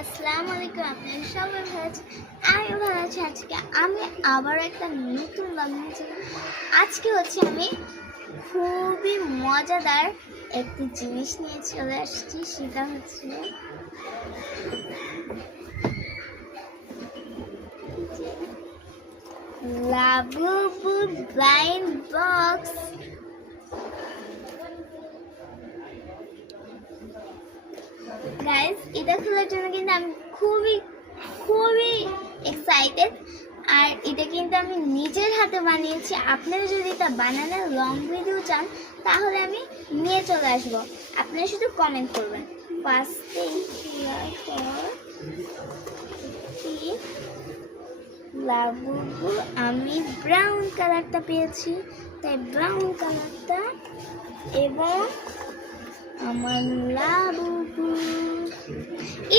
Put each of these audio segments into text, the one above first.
আসসালামু আলাইকুম। আপনারা সবাই ভালো আছেন? আমি ভালো আছি। আজকে আমি আবার একটা নতুন ব্লগ নিয়েছি। আজকে আমি খুবই মজাদার একটি জিনিস নিয়ে চলে আসছি। সেটা হচ্ছে লাবুবু ব্লাইন্ড বক্স। গাইস, এটা খোলার জন্য কিন্তু আমি খুবই খুবই এক্সাইটেড। আর এটা কিন্তু আমি নিজের হাতে বানিয়েছি। আপনারা যদি এটা বানানোর লং ভিডিও চান তাহলে আমি নিয়ে চলে আসব। আপনারা শুধু কমেন্ট করবেন। ফার্স্টেই লাবুবু আমি ব্রাউন কালারটা পেয়েছি, তাই ব্রাউন কালারটা। এবং আমার লাবুবু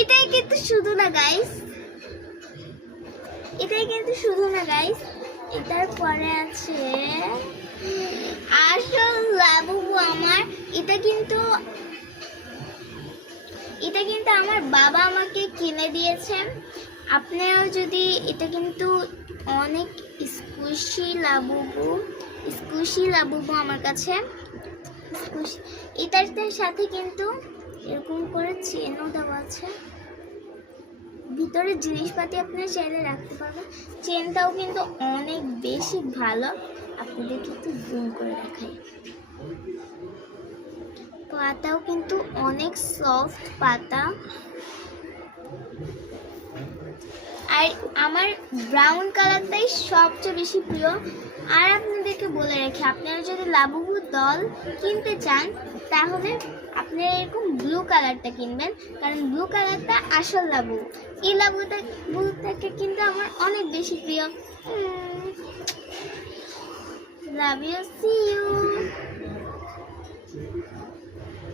এটাই কিন্তু শুধু না গাইস, এটার পরে আছে আসল লাবুবু আমার। এটা কিন্তু আমার বাবা আমাকে কিনে দিয়েছেন। আপনারাও যদি, এটা কিন্তু অনেক স্কুইশি লাবুবু আমার কাছে। এটার সাথে কিন্তু এরকম করে চেনও দেওয়া আছে। ভিতরে জিনিসপাতি আপনারা চাইলে রাখতে পারবেন। চেনটাও কিন্তু অনেক বেশি ভালো। আপনাদেরকে একটু জুম করে দেখাই। পাতাও কিন্তু অনেক সফট পাতা। আর আমার ব্রাউন কালারটাই সবচেয়ে বেশি প্রিয়। আর আপনাদেরকে বলে রাখি, আপনারা যদি লাবুবু দল কিনতে চান তাহলে আপনারা এরকম ব্লু কালারটা কিনবেন, কারণ ব্লু কালারটা আসল লাবুবু। এই লাবুটাকে কিন্তু আমার অনেক বেশি প্রিয়। Love you, see you.